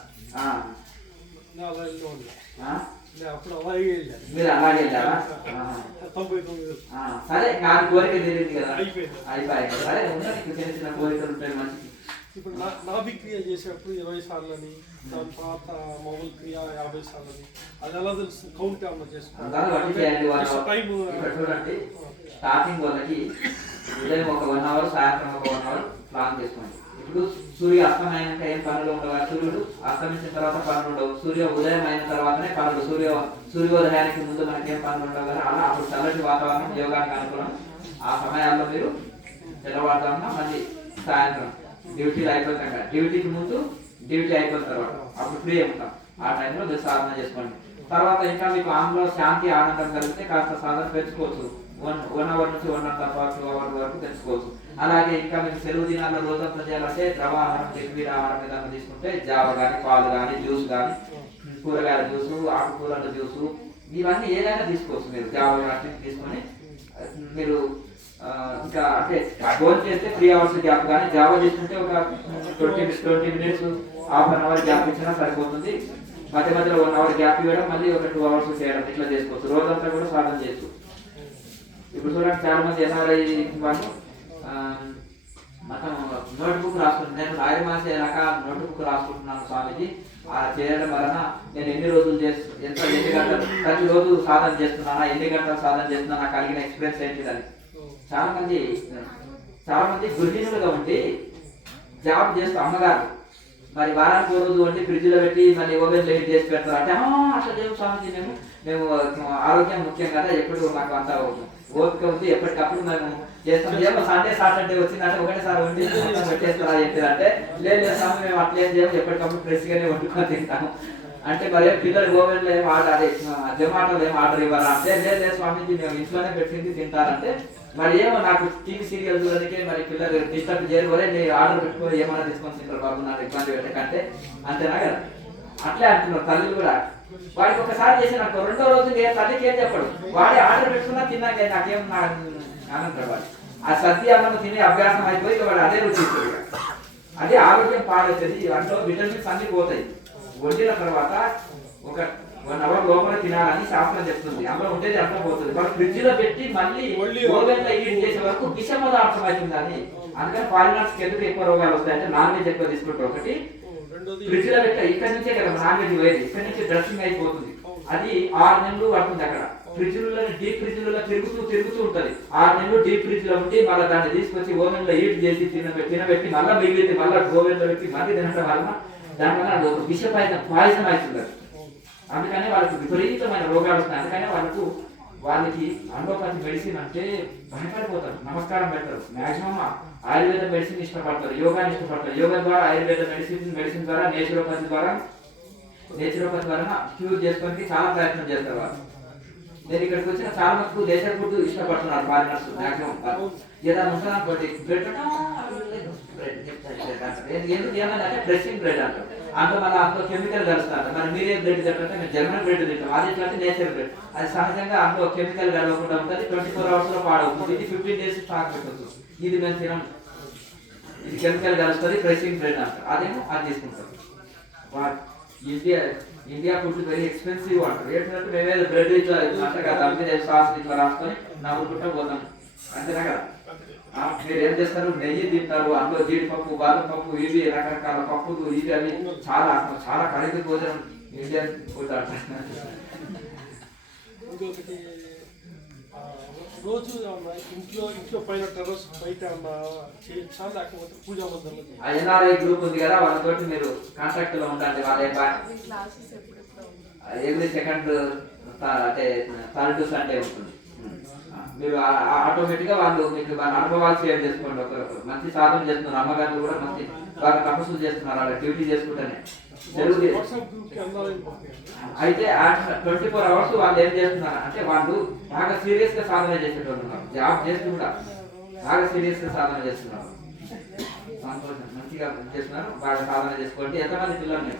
మీరు అలాగే వెళ్ళారా? సరే, నాకు కోరిక తెలియదు కదా, అయిపోయాయి. సరే, చిన్న చిన్న కోరికలు ఉంటాయి మనిషికి. ఇప్పుడు నాభి క్రియ చేసేటప్పుడు 20 సార్లని, దాని తర్వాత మామూలు క్రియ 50 సార్లని, అది ఎలా తెలుసు? కౌంట్ ఏమన్నా చేసుకోండి. చూడండి, స్టార్టింగ్ వాళ్ళకి ఉదయం ఒక 1 అవర్, సాయంత్రం ఒక 1 అవర్ ప్లాన్ చేసుకోండి. ఇప్పుడు సూర్య అస్తమయాక ఏం పనులు ఉండవు, సూర్యుడు అస్తమించిన తర్వాత పనులు ఉండవు, సూర్య ఉదయం అయిన తర్వాతనే పనులు, సూర్యోదయానికి ముందు మనకి ఏం పనులు ఉండవు కదా. అలా అప్పుడు చల్లటి వాతావరణం, యోగానికి అనుకూలం. ఆ సమయాల్లో మీరు తెల్లవారుజామున, మళ్ళీ సాయంత్రం డ్యూటీలు అయిపోతాం కదా, డ్యూటీకి ముందు, డ్యూటీ అయిపోయిన తర్వాత అప్పుడు ఫ్రీ ఉంటాం. ఆ టైంలో మీరు సాధన చేసుకోండి. తర్వాత ఇంకా మీకు ఆంధ్రలో శాంతి, ఆనందం కలిగితే కాస్త సాధన పెంచుకోవచ్చు. 1 అవర్ నుంచి 1.5 2 అవర్ వరకు పెంచుకోవచ్చు. అలాగే ఇంకా మీకు సెలవు దినాల్లో రోజంతా చేయాలంటే ద్రవాహారం, లిక్విడ్ ఆహారం ఏదైనా తీసుకుంటే జావ కానీ, పాలు కానీ, జ్యూస్ కానీ, కూరగాయల జ్యూసు, ఆకుకూరల జ్యూసు, ఇవన్నీ ఏదైనా తీసుకోవచ్చు. మీరు జావ లాంటివి తీసుకొని మీరు ఇంకా అంటే ఫోన్ చేస్తే 3 అవర్స్ గ్యాప్, కానీ జావ తీసుకుంటే ఒక 20 minutes, half an hour gap ఇచ్చినా సరిపోతుంది. మధ్య మధ్యలో 1 అవర్ గ్యాప్ ఇవ్వడం, మళ్ళీ ఒక 2 అవర్స్ చేయడం, ఇట్లా చేసుకోవచ్చు. రోజంతా కూడా సాధన చేయొచ్చు. ఇప్పుడు చూడండి, చాలా మంది ఎన్ఆర్ఐ వాళ్ళు మొత్తం నోట్బుక్ రాసుకుంటున్నాను. నేను రాయమాసే రకాల నోట్బుక్ రాసుకుంటున్నాను స్వామిజీ. చేయడం వలన నేను ఎన్ని రోజులు ఎన్ని గంటలు ప్రతిరోజు సాధన చేస్తున్నానా, ఎన్ని గంటలు సాధన చేస్తున్నా, నాకు కలిగిన ఎక్స్పీరియన్స్ ఏంటిదని. చాలా మంది గృహిణులుగా ఉండి జాబ్ చేస్తూ అమ్మగారు మరి వారానికి 1 రోజు వండి ఫ్రిడ్జ్లో పెట్టి మళ్ళీ ఓవెన్ లైట్ చేసి పెడతారు. అంటే అట్లా చేయము స్వామిజీ, మేము ఆరోగ్యం ముఖ్యం కదా, ఎప్పుడు మాకు అంత ఓపిక ఉంది, ఎప్పటికప్పుడు మేము చేస్తాం. ఏమో సండే సాటర్డే వచ్చిందంటే ఒకటేసారి వండి పెట్టేస్తారా చెప్పారంటే, లేదు స్వామి మేము అట్లేం చేయము, ఎప్పటికప్పుడు ఫ్రెష్గానే వండుకొని తింటాము. అంటే మరి పిల్లలు ఓవెన్లో ఏం ఆర్డర్, జొమాటోలో ఏం ఆర్డర్ ఇవ్వరా అంటే, లేదు స్వామిజీ మేము ఇంట్లోనే పెట్టింది తింటారంటే, మరి ఏమో నాకు టీవీ సీరియల్ చూడడానికి మరి పిల్లలు డిస్టర్బ్ చేయరు, నేను ఆర్డర్ పెట్టుకొని ఏమైనా తీసుకొని తింటారు బాబు, నాకు ఇబ్బంది పెట్టకంటే, అంతేనా కదా. అట్లే అంటున్నారు తల్లిలు కూడా. వాడికి ఒకసారి చేసినట్టు 2వ రోజు తల్లికి ఏం చెప్పడు, వాడే ఆర్డర్ పెట్టుకున్నా తిన్నాక నాకేం ఆనంటాడు. వాడు ఆ సద్ది అన్నం తినే అభ్యాసం అయిపోయి వాడు అదే రుచి ఇస్తుంది, అదే ఆరోగ్యం పాడవుతుంది. అందులో విటమిన్స్ అన్ని పోతాయి. వండిన తర్వాత ఒక 1 అవర్ లోపల తినాలని శాస్త్రం చెప్తుంది. అందులో ఉండేది అంతా పోతుంది. వాళ్ళు ఫ్రిడ్జ్ లో పెట్టి మళ్ళీ ఓవెన్ లో హీట్ చేసే వరకు విష పదార్థం అవుతుందని. అందుకని ఫారినర్స్ ఎందుకు ఎక్కువ రోగాలు వస్తాయంటే నాన్ వెజ్ ఎక్కువ తీసుకుంటారు. ఒకటి ఫ్రిడ్జ్ లో పెట్ట ఇక్కడ నుంచే కదా నాన్ వెజ్ పోయేది, ఇక్కడ నుంచి డ్రెస్సింగ్ అయిపోతుంది. అది 6 నెలలు పడుతుంది. అక్కడ ఫ్రిడ్జ్లలో డీప్ ఫ్రిడ్జ్లలో తిరుగుతూ ఉంటుంది. 6 నెలలు డీప్ ఫ్రిడ్జ్ లో ఉండి మళ్ళీ దాన్ని తీసుకొచ్చి ఓవెన్ లో హీట్ చేసి తినబెట్టి మళ్ళీ మిగిలింది మళ్ళీ ఓవెన్ లో పెట్టి మళ్ళీ తినడం వలన దానివల్ల అది ఒక పాయిజన్ అవుతుంది. అందుకనే వాళ్ళకి విపరీతమైన రోగాలు వస్తాయి. అందుకనే వాళ్ళకి అలోపతి మెడిసిన్ అంటే భయపడిపోతారు, నమస్కారం పెడతారు. మాక్సిమం ఆయుర్వేద మెడిసిన్ ఇష్టపడతారు, యోగాని ఇష్టపడతారు. యోగా ద్వారా, ఆయుర్వేద మెడిసిన్ ద్వారా, నేచురోపతి ద్వారా క్యూర్ చేసుకోవడానికి చాలా ప్రయత్నం చేస్తారు వాళ్ళు. నేను ఇక్కడికి వచ్చిన చాలా మటుకు దేశ ఫుడ్ ఇష్టపడుతున్నారు ఫారినర్స్. మాక్సిమం ఏదైనా ఉంటుందా బ్రెడ్ ఎందుకు ఏమన్నా డ్రెస్సింగ్ బ్రెడ్ అంటారు. అందులో కెమికల్ కలుస్తారు. మరి మీరే బ్రెడ్ తింటే మేము జర్మన్ బ్రెడ్ తింటాం. అది ఎట్లా అంటే నేచర్ బ్రెడ్, అది సహజంగా అందులో కెమికల్ కలవకుండా ఉంటుంది. 24 hours లో పాడవుతుంది. ఇది 15 days స్టాక్ పెట్టవచ్చు. ఇది మేము తినం, ఇది కెమికల్ కలుస్తుంది, డ్రెస్సింగ్ బ్రెడ్ అంటారు. అదేమో అది తీసుకుంటాం. ఇండియా ఫుడ్ వెరీ ఎక్స్పెన్సివ్ అంటారు. ఏంటంటే మేమేదో బ్రెడ్ ఇట్లా అంటే కదా సాస్ ఇట్లా రాసుకొని నవ్వుకుంటూ పోతాం, అంతేనా కదా. మీరు ఏం చేస్తారు, నెయ్యి తింటారు, అందులో జీడిపప్పు, బాదం పప్పు, ఇవి రకరకాల పప్పులు, ఇవి అవి చాలా చాలా ఖరీదు భోజనం ఇండియన్ ఫుడ్ అంటారు. ఇంకొకటి రోజు ఇంట్లో పైన టెర్రస్ బయట చేయొచ్చా లేకపోతే పూజా మందిరంలో ఆ ఎన్ఆర్ఐ గ్రూప్ ఉంది కదా, వాళ్ళతోటి మీరు కాంటాక్ట్ లో ఉండండి. వాళ్ళ ఎవ్రీ సెకండ్ అంటే థర్డ్ సండే ఉంటుంది. మీరు ఆటోమేటిక్ గా వాళ్ళు మీకు వాళ్ళ అనుభవాలు షేర్ చేసుకోండి. ఒకరొకరు మంచి సాధన చేస్తున్నారు, అమ్మగారు కూడా మంచి బాగా తపస్సులు చేస్తున్నారు, వాళ్ళ డ్యూటీ చేసుకుంటేనే జరుగుతుంది. అయితే 24 hours వాళ్ళు ఏం చేస్తున్నారు అంటే వాళ్ళు బాగా సీరియస్ గా సాధన చేసేటోళ్ళు ఉన్నారు, జాబ్ చేస్తూ కూడా బాగా సీరియస్ గా సాధన చేస్తున్నారు. సంతోషం, మంచిగా చేస్తున్నారు, బాగా సాధన చేసుకోండి. ఎంతమంది పిల్లలు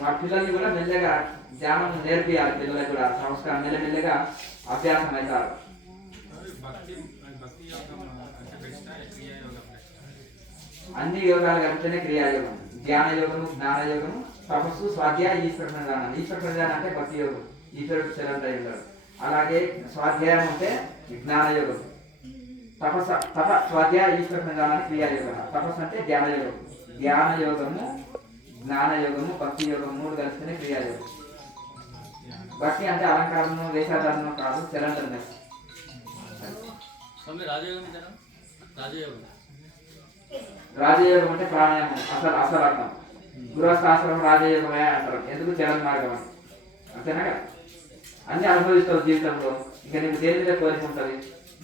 మా పిల్లల్ని కూడా మెల్లగా ధ్యానం నేర్పియాలి. పిల్లలకు కూడా సంస్కారం మెల్లమెల్లగా అభ్యాసం అవుతారు. అన్ని యోగాలు కలిపితేనే క్రియాయోగం, ధ్యాన యోగము, జ్ఞాన యోగము, తపస్సు, స్వాధ్యాయ, ఈశ్వర ప్రధానం. ఈశ్వర ప్రధానం అంటే భక్తి యోగం, ఈశ్వరుడు శరణ్ అయి ఉన్నాడు. అలాగే స్వాధ్యాయం అంటే జ్ఞాన యోగం, స్వాధ్యాయ ఈశ్వర ప్రధానానికి క్రియాయోగం. తపస్సు అంటే ధ్యాన యోగం, ధ్యాన యోగము, జ్ఞాన యోగము, భక్తి యోగం 3 కలిస్తేనే క్రియాయోగం. భక్తి అంటే అలంకారము, వేషాధారణము కాదు, శరణ్. రాజయోగం అంటే ప్రాణాయామం, అసలు అర్థం. గృహస్థాశ్రమం రాజయోగమే అంటారు. ఎందుకు? చరణ్ మార్గం అని. అంతేనా కదా? అన్ని అనుభవిస్తావు జీవితంలో. ఇంకా నీకు దేని మీద కోరిక ఉంటుంది.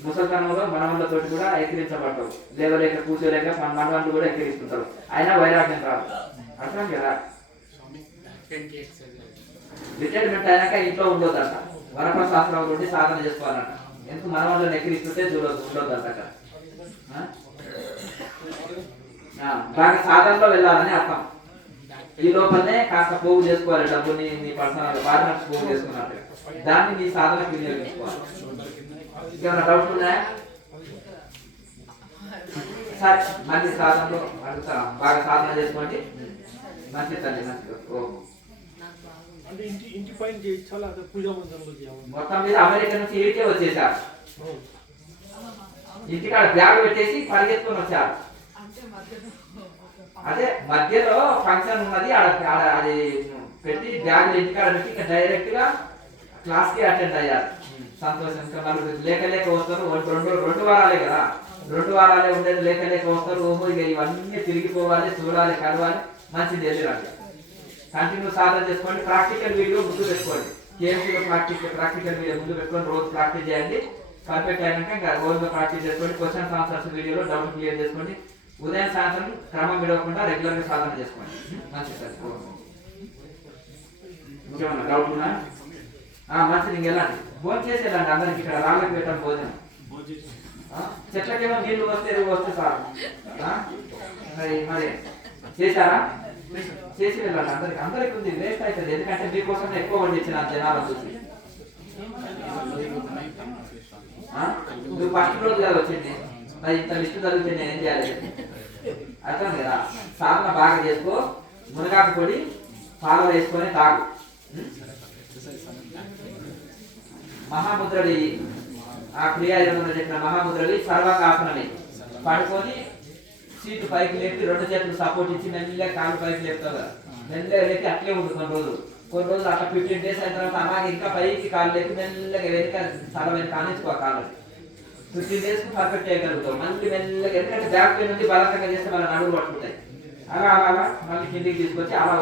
ముసల్తనంలో మనవళ్ళతోటి కూడా ఎక్కిరించబడతావు, లేవలేక కూర్చోలేక మనవాళ్ళు కూడా ఎక్కిరిస్తుంటారు, అయినా వైరాగ్యం రాదు. అర్థం కదా? రిటైర్మెంట్ అయినాక ఇంట్లో ఉండొద్దంట, వనప్రశాస్త్రం తోటి సాధన చేసుకోవాలంట. ఎందుకు? మనవాళ్ళని ఎక్కిరిస్తుంటే ఉండొద్దంట అక్కడ. బాగా సాధనలో వెళ్ళాలని అర్థం. ఈ లోపలనే కాస్త పోగు చేసుకోవాలి, డబ్బుని నీ పర్సనల్ పార్ట్నర్స్ పోగు చేసుకున్నట్టు దాన్ని నీ సాధనకు వినియోగించుకోవాలి. ఇంకేమైనా డౌట్ ఉన్నాయా? సార్ మంచి సాధనలో అడుగుతా, బాగా సాధన చేసుకోండి. మంచి తల్లి, మంచిగా అంటే ఇంటి పైన చేయించాలి, అదే పూజా మందిరంలో చేయాలి. మొత్తం మీద అమెరికా నుంచి ఇంటికే వచ్చేసారు, ఇంటికాడ బ్యాగ్ పెట్టేసి పరిగెత్తుకొని వచ్చారు. అదే మధ్యలో ఫంక్షన్ ఉన్నది, అది పెట్టి బ్యాగ్ ఇంటికాడ పెట్టి ఇంకా డైరెక్ట్ గా క్లాస్ కి అటెండ్ అయ్యారు. సంతోషం. ఇంకా నలుగురు లేక వస్తారు, 2 వారాలే కదా, 2 వారాలే ఉండేది, లేక వస్తారు. ఓహో ఇక ఇవన్నీ తిరిగిపోవాలి, చూడాలి, కలవాలి, మంచిది వెళ్ళిరండి. కంటిన్యూ సాధన చేసుకోండి. ప్రాక్టికల్ వీడియో ముందు పెట్టుకోండి, కేఎంసీలో ప్రాక్టికల్ వీడియో ముందు పెట్టుకొని రోజు ప్రాక్టీస్ చేయండి. పర్ఫెక్ట్ అయినాక ఇంకా రోజుగా ప్రాక్టీస్ చేసుకోండి. క్వశ్చన్స్ ఆన్సర్స్ వీడియోలో డౌట్ క్లియర్ చేసుకోండి. ఉదయం సాయంత్రం క్రమం విడవకుండా రెగ్యులర్ గా సాధన చేసుకోండి. మంచిది. ఇంకేమన్నా డౌట్ ఉన్నా? మంచిది. ఇంకెళ్ళండి, భోజనం చేసి వెళ్ళండి. అందరికి ఇక్కడ రాళ్ళకి పెట్టండి భోజనం. చెట్లకేమో నీళ్లు వస్తే సార్ మరి చేశారా? చేసి వెళ్ళండి. అందరికి ఉంది, వేస్ట్ అవుతుంది. ఎందుకంటే మీకోసం ఎక్కువ వండించిన జనాలు చూసి. నువ్వు ఫస్ట్ రోజు కదా వచ్చింది, మరి ఇంత లిస్టు చదివితే నేను ఏం చేయాలి? అర్థం కదా? సాధన బాగా చేసుకో, మునగాకు పొడి పాలు వేసుకొని తాగు. మహాముద్రవి, ఆ క్రియాయోగంలో చెప్పిన మహాముద్రవి సర్వకాసనమే. పడుకొని సీటు పైకి లేపి 2 చేతులు సపోర్ట్ ఇచ్చి మెల్లగా కాలు పైకి లేపుతావు కదా, మెల్లగా లేపి అట్లే ఉంది కొన్ని రోజులు అట్లా 15 days అయిన తర్వాత అలాగే ఇంకా పైకి కాలు లేపి మెల్లగా వెనుక తల వెనుక ఆనించుకో. కాలు 15 days కు పర్ఫెక్ట్ చేయగలుగుతావు. మళ్ళీ మెల్లగా, ఎందుకంటే బ్యాక్ పెయిన్ నుండి బలంగా చేస్తే మన నడుము పట్టుకుంటాయి. అలా మళ్ళీ కిందికి తీసుకొచ్చి అలా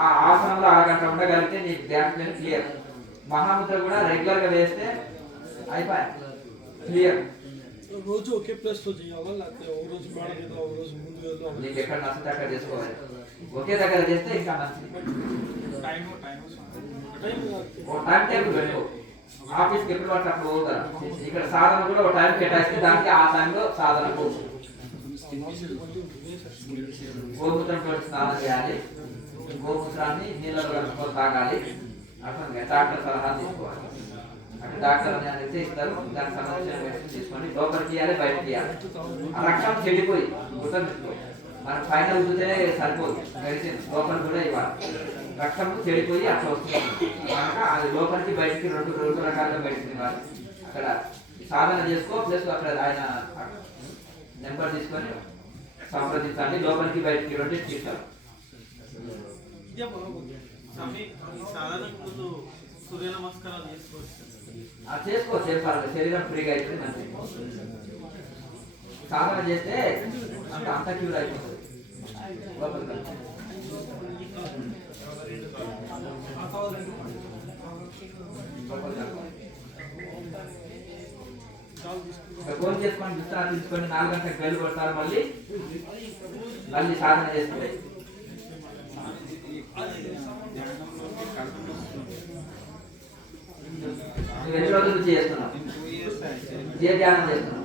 ఆ ఆసనంలో అరగంట ఉండగలిగితే నీ బ్యాక్ పెయిన్ క్లియర్. మహాముద్ర కూడా రెగ్యులర్ గా వేస్తే అయిపోయి క్లియర్. రోజు ఒకే ప్లేస్ లో చేయాలా, లేకపోతే ఒక రోజు మేడ మీద, ఒక రోజు ముందు నీకు ఎక్కడ నచ్చితే అక్కడ చేసుకోవాలి. ఒకే దగ్గర చేస్తే ఇంకా మంచిది. టైం టేబుల్ పెట్టు. ఆఫీస్కి ఎప్పుడు పడితే అప్పుడు పోతారు. ఇక్కడ సాధన కూడా ఒక టైం కేటాయిస్తే దానికి ఆ టైంలో సాధన గోమూత్రంతో స్నానం చేయాలి. గోమూత్రాన్ని నీళ్ళలో కలుపుకొని తాగాలి. అర్థం డాక్టర్ సలహా తీసుకోవాలి. అంటే డాక్టర్ అనేది ఇస్తారు, దానికి సంబంధించిన మెడిసిన్ తీసుకోండి. లోపలికి ఇవ్వాలి, బయటకి ఇవ్వాలి. ఆ రక్తం చెడిపోయి మనకు పైన ఉద్దితేనే సరిపోదు, మెడిసిన్ లోపలికి కూడా ఇవ్వాలి. రక్తం చెడిపోయి అట్లా వస్తుంది కనుక అది లోపలికి బయటికి 2 రకాలుగా మెడిసిన్ ఇవ్వాలి. అక్కడ సాధన చేసుకో, ప్లస్ అక్కడ ఆయన నెంబర్ తీసుకొని సంప్రదించండి. లోపలికి బయటికి రెండు తీస్తారు. సూర్య నమస్కారాలు చేసుకోవచ్చు. చేసుకోవాలి, శరీరం ఫ్రీగా అయిపోతుంది మంచిది. సాధన చేస్తే అంత క్యూర్ అయిపోతుంది. లోపలికి ఫోన్ చేసుకొని విశ్రాంతి తీసుకొని 4 గంటలకు బయలు కొడతారు. మళ్ళీ సాధన చేస్తుంది. నువ్వు ఎన్ని రోజుల నుంచి చేస్తున్నావు? ఏ ధ్యానం చేస్తున్నావు?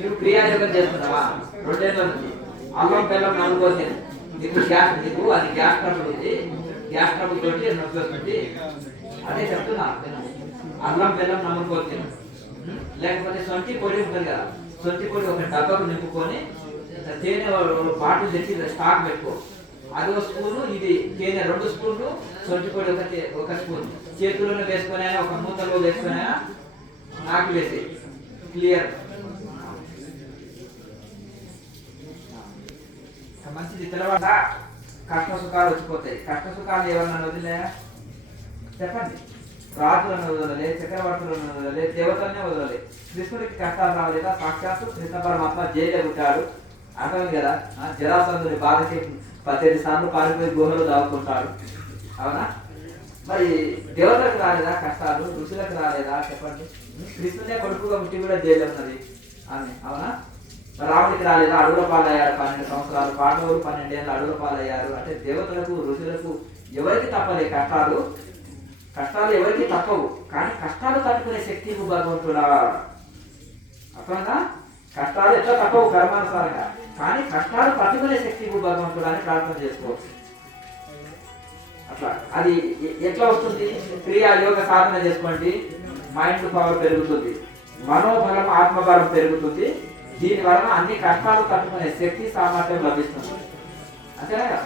నువ్వు క్రియాయోగం చేస్తున్నావా? 2 ఏళ్ళ నుంచి. అల్లం బెల్లం నమ్ముకోవచ్చు. నీకు అది గ్యాస్ ట్రబుల్ ఉంది. గ్యాస్ ట్రబుల్ తోటి నొప్పి వస్తుంది. అదే చెప్తున్నా. అల్లం బెల్లం నమ్ముకోవచ్చు. లేకపోతే సొంటి పొడి ఉంటుంది కదా, సొంటి పొడి ఒక డబ్బాకు నింపుకొని తేనె బాటిల్ తెచ్చి స్టాక్ పెట్టుకో. అది 1 స్పూను, ఇది తేనె 2 స్పూన్లు, సొంటి పొడి 1 స్పూన్ చేతుల్లోనే వేసుకొని అయినా ఒక మూతలో వేసుకొని అయినా నాకి వేసి క్లియర్. మంచిది. తెలవాడ కష్ట సుఖాలు వచ్చిపోతాయి. కష్ట సుఖాలు ఎవరన్నా వదిలేయా చెప్పండి. రాజులను వదలలే, చక్రవర్తులను వదలలే, దేవతలనే వదలలే. కృష్ణుడికి కష్టాలు రాలేదా? సాక్షాత్తు కృష్ణ పరమాత్మ జైలు పుట్టాడు. అర్థమైంది కదా. జరాసంధుని బాధకి 18 సార్లు పారిపోయి గుహలో దాచుకుంటాడు. అవునా? మరి దేవతలకు రాలేదా కష్టాలు? ఋషులకు రాలేదా చెప్పండి. కృష్ణునే కొడుకుగా పుట్టి కూడా జైలు ఉన్నది ఆమె. అవునా? రాముడికి రాలేదా? అడవుల పాలయ్యారు 12 సంవత్సరాలు. పాండవులు 12 ఏళ్ళు అడవుల పాలయ్యారు. అంటే దేవతలకు ఋషులకు ఎవరికి తప్పలే కష్టాలు. కష్టాలు ఎవరికి తప్పవు, కానీ కష్టాలు తట్టుకునే శక్తి భగవంతుడా. అర్థమైందా? కష్టాలు ఎట్లా తప్పవు కర్మానుసారంగా, కానీ కష్టాలు తట్టుకునే శక్తి భగవంతుడా అని ప్రార్థన చేసుకోవచ్చు. అట్లా అది ఎట్లా వస్తుంది? క్రియా యోగ సాధన చేసుకోండి. మైండ్ పవర్ పెరుగుతుంది, మనోబలం ఆత్మబలం పెరుగుతుంది. దీని వలన అన్ని కష్టాలు తట్టుకునే శక్తి సామర్థ్యం లభిస్తుంది. అంతేనా?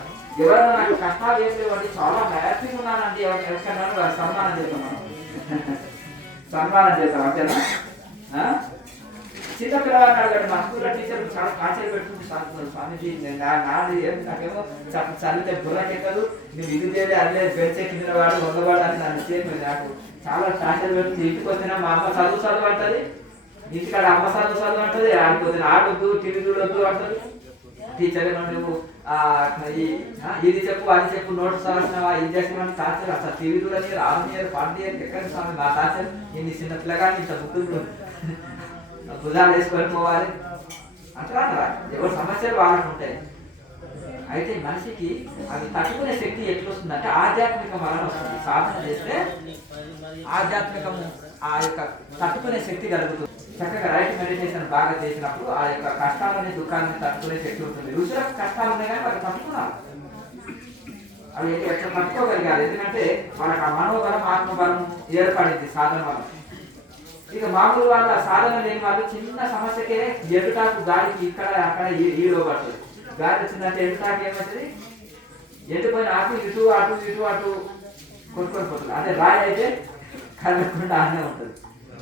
ఎవరైనా నాకు కష్టాలు ఏం లేవండి, చాలా హ్యాపీగా ఉన్నానండి, ఎవరికైనా సన్మానం చేస్తాం. మనం సన్మానం చేస్తాం. అంతేనా? చిన్న పిల్లవాడిని అడగండి. మా స్కూల్లో టీచర్ చాలా కాచలు పెట్టుకుంటే స్వామిజీ నాది నాకేమో చల్లితే బుర్రకెక్కదు, నేను ఇది చేయలే అల్లే బెంచే కింద వాడు 100 వాడు అని నన్ను చేయలేదు. నాకు చాలా కాచలు పెట్టుకుంది. ఇంటికి వచ్చినా మా అమ్మ చదువు అంటది, ఇంటికాడ అమ్మ చదువు అంటది, ఆడిపోతే ఆడొద్దు టీవీ చూడొద్దు అంటది. టీచర్ నువ్వు ఇది చెప్పు అది చెప్పు, నోట్స్ రాసినవా, ఇది చేసినవని టార్చర్. అసలు టీవీ చూడని రానియర్ పార్టీయర్ ఎక్కడ స్వామి నా టార్చర్. ఇన్ని చిన్న పిల్లగాని ఇంత బుక్కులు భుజాలు వేసుకొని పోవాలి అంటారా? ఎవరి సమస్యలు వాళ్ళకు ఉంటాయి. అయితే మనిషికి అది తట్టుకునే శక్తి ఎట్లా వస్తుందంటే ఆధ్యాత్మిక మరణం వస్తుంది. సాధన చేస్తే ఆధ్యాత్మికము ఆ యొక్క తట్టుకునే శక్తి కలుగుతుంది. చక్కగా రైట్ మెడిటేషన్ బాగా చేసినప్పుడు ఆ యొక్క కష్టాలని దుఃఖాన్ని తట్టుకునే శక్తి ఉంటుంది. ఋషులకు కష్టాలు ఉన్నాయి కానీ వాళ్ళు తట్టుకున్నారు. అవి ఎట్లా తట్టుకోగలిగారు? ఎందుకంటే వాళ్ళకి ఆ మనోబలం ఆత్మబలం ఏర్పడింది సాధన వల్ల. ఇక మామూలు వాళ్ళ సాధన లేని వాళ్ళు చిన్న సమస్యకే ఎండుటాకు గాలికి ఇక్కడ అక్కడ ఈడవబడుతుంది. గాలి వచ్చిందంటే ఎండుటాకు ఏమవుతుంది? ఎండిపోయిన ఆకు ఇటు అటు ఇటు అటు కొట్టుకొని పోతుంది. అదే రాయి అయితే కదలకుండా అనే ఉంటుంది.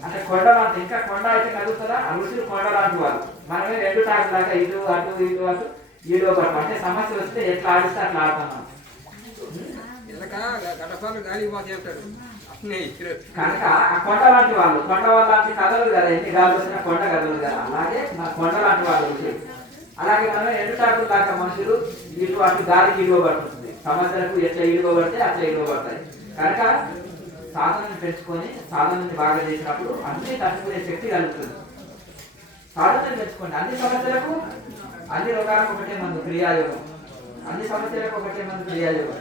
అంటే కొండ లాంటి, ఇంకా కొండ అయితే కదులుతుందా? ఆ ఋషులు కొండ లాంటి వాళ్ళు. మనమే ఎండుటాకు లాగా ఇటు అటు ఇటు అటు ఈడవబడతాం. అంటే సమస్య వస్తే ఎట్లా ఆడిస్తే అట్లా ఆడుతున్నాం. కనుక ఆ కొండ లాంటి వాళ్ళు, కొండ వాళ్ళ లాంటి కథలు కదా, ఎన్ని గాలి వచ్చినా కొండ కథలు కదా, అలాగే మన కొండ లాంటి వాళ్ళు. అలాగే మనం ఎండుటాకులు దాకా మనుషులు ఇటు అటు గాలికి ఇవ్వబడుతుంది. సమస్యలకు ఎట్లా ఇవ్వబడితే అట్లా ఇవ్వబడతాయి. కనుక సాధనని పెంచుకొని సాధనని బాగా చేసినప్పుడు అన్ని తట్టుకునే శక్తి కలుగుతుంది. సాధనని పెంచుకోండి. అన్ని సమస్యలకు అన్ని రోగాలకు ఒకటే మందు క్రియాయోగం. అన్ని సమస్యలకు ఒకటే మందు క్రియాయోగం.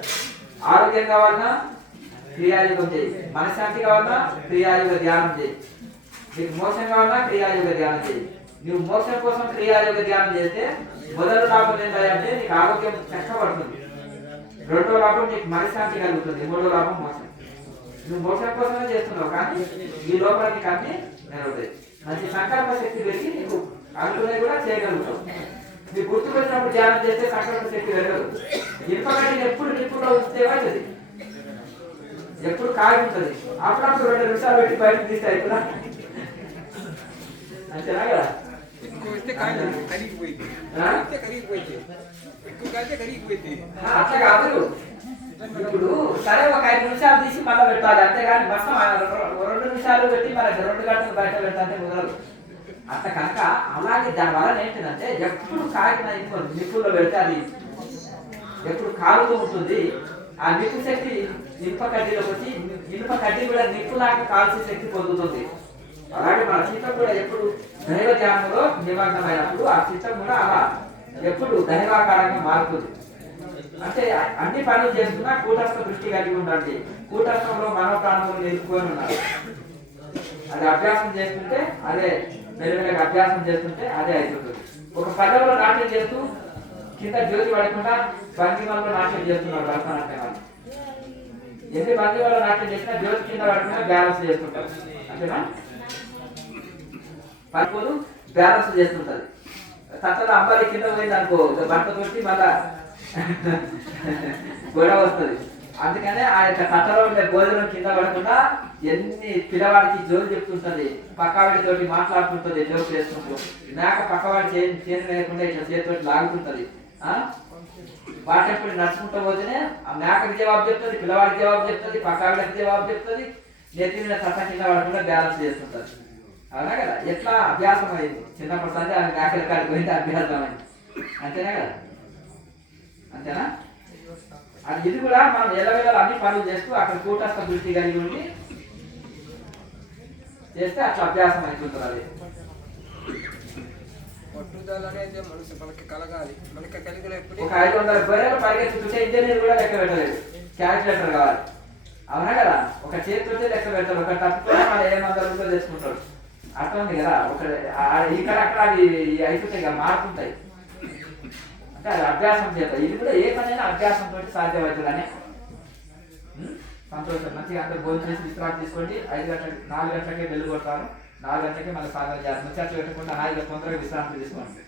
ఆరోగ్యం కావాలన్నా క్రియాయోగం చేయి, మనశ్శాంతి కావాలన్నా క్రియాయోగ ధ్యానం చేయి, నీకు మోక్షం కావాలన్నా క్రియాయోగ ధ్యానం చేయి. నువ్వు మోక్షం కోసం క్రియాయోగ ధ్యానం చేస్తే మొదటి లాభం ఏంటంటే నీకు ఆరోగ్యం చక్కబడుతుంది, రెండో లాభం నీకు మనశ్శాంతి కలుగుతుంది, మూడో లాభం మోక్షం. నువ్వు మోక్షం కోసమే చేస్తున్నావు కానీ ఈ లోపల నీకు అన్ని నెరవేరుతాయి. మంచి సంకల్ప శక్తి పెరిగి నీకు అనుకునే కూడా చేయగలుగుతావు. నీకు గుర్తుపెట్టినప్పుడు ధ్యానం చేస్తే సంకల్ప శక్తి పెరగదు. ఇనుపగడ్డిని ఎప్పుడు నిప్పులో ఉంచితే అవుతుంది. ఎప్పుడు కాగి ఉంటుంది. అప్పుడప్పుడు 2 నిమిషాలు పెట్టి బయటకు తీస్తే అవుతుందా? అంతేనా కదా? అట్లా కాదు. ఇప్పుడు సరే ఒక 5 నిమిషాలు తీసి మళ్ళీ పెట్టాలి, అంతేగాని మొత్తం 2 నిమిషాలు పెట్టి మన 2 గంటలు బయట పెట్టాలంటే కుదరదు. అట్లా కనుక అలాగే దానివల్ల ఏంటంటే ఎప్పుడు కాగిన నిప్పుల్లో పెడితే అది ఎప్పుడు కాలుతూ ఉంటుంది. ఆ నిప్పు శక్తి ఇనుప కడ్డీలోకి వచ్చి ఇనుప కడ్డీ కూడా నిప్పులాగా కాల్చే శక్తి పొందుతుంది. అలాగే మన చిత్తం కూడా ఎప్పుడు దైవ ధ్యానంలో నిమగ్నమైనప్పుడు ఆ చిత్తం కూడా అలా ఎప్పుడు దైవాకారంగా మారుతుంది. అంటే అన్ని పనులు చేస్తున్నా కూటస్థ దృష్టి కలిగి ఉండండి. కూటస్థంలో మనోప్రాణములు నిలుపుకొని ఉన్నారు. అది అభ్యాసం చేస్తుంటే అదే మెల్లమెల్లగా అభ్యాసం చేస్తుంటే అదే అయిపోతుంది. ఒక పదవిలో నాట్యం చేస్తూ కింద జ్యోతి పడకుండా భంగిమల్లో నాట్యం చేస్తున్నారు భరతనాట్యం వాళ్ళు. ఎన్ని భంగిమల్లో నాట్యం చేసినా జ్యోతి కింద పడకుండా బ్యాలెన్స్ చేస్తుంటారు. అంతేనా? పరుపులు బ్యాలెన్స్ చేస్తుంటది. తట్టలో అమ్మాయి కింద పోయింది అనుకో భర్త తోటి మళ్ళా గొడవ వస్తుంది. అందుకనే ఆ యొక్క తట్టలో ఉండే భోజనం కింద పడకుండా ఎన్ని పిల్లవాడికి జోలు చెప్తుంటది, పక్కవాడితోటి మాట్లాడుతుంటది, జోలు చేసుకుంటూ. మేక పక్కవాడి చేను లేకుండా ఇట్లా చేతితోటి లాగుతుంటది. వాటప్పుడు నడుచుకుంటూ పోతేనే ఆ మేకకి జవాబు చెప్తుంది, పిల్లవాడికి జవాబు చెప్తుంది, పక్కవాడికి జవాబు చెప్తుంది. నెత్తి మీద తట్ట కింద పడకుండా బ్యాలెన్స్ చేస్తుంటది. అవునా కదా? ఎట్లా అభ్యాసం అయింది చిన్నప్పటి సంది ఆమె మేకల కాడికి పోయింది, అభ్యాసం అయింది. అంతేనా కదా? అంతేనా? అది ఇది కూడా మనం ఎల్లవేళ అన్ని పనులు చేస్తూ అక్కడ కూటస్థ దృష్టి కలిగి ఉండి చేస్తే అట్లా అభ్యాసం అవుతుంటుంది. అది ఒక 500 గొర్రెలు పరిగెత్తుతుంటే ఇంజనీర్ కూడా లెక్క పెట్టలేదు, క్యాల్కులేటర్ కావాలి. అవునా కదా? ఒక చేతితో లెక్క పెడతాడు, ఒక తప్పుతో వాళ్ళు 700 రూపాయలు తెచ్చుకుంటాడు. అట్లా ఉంది కదా? ఒక ఇక్కడ అక్కడ అవి అయిపోతాయి కదా, మారుతుంటాయి. అంటే అది అభ్యాసం చేస్తాయి. ఇది కూడా ఏ పనైనా అభ్యాసంతో సాధ్యమవుతుందని సంతోషం. మంచిగా అందరూ భోజనం చేసి విశ్రాంతి తీసుకోండి. 5 గంటలకి 4 గంటలకే వెళ్ళి కొడతాను. 4 గంటలకి మళ్ళీ సాధన చేయాలి. ముచ్చట్లు పెట్టకుండా హాయిగా తొందరగా విశ్రాంతి తీసుకోండి.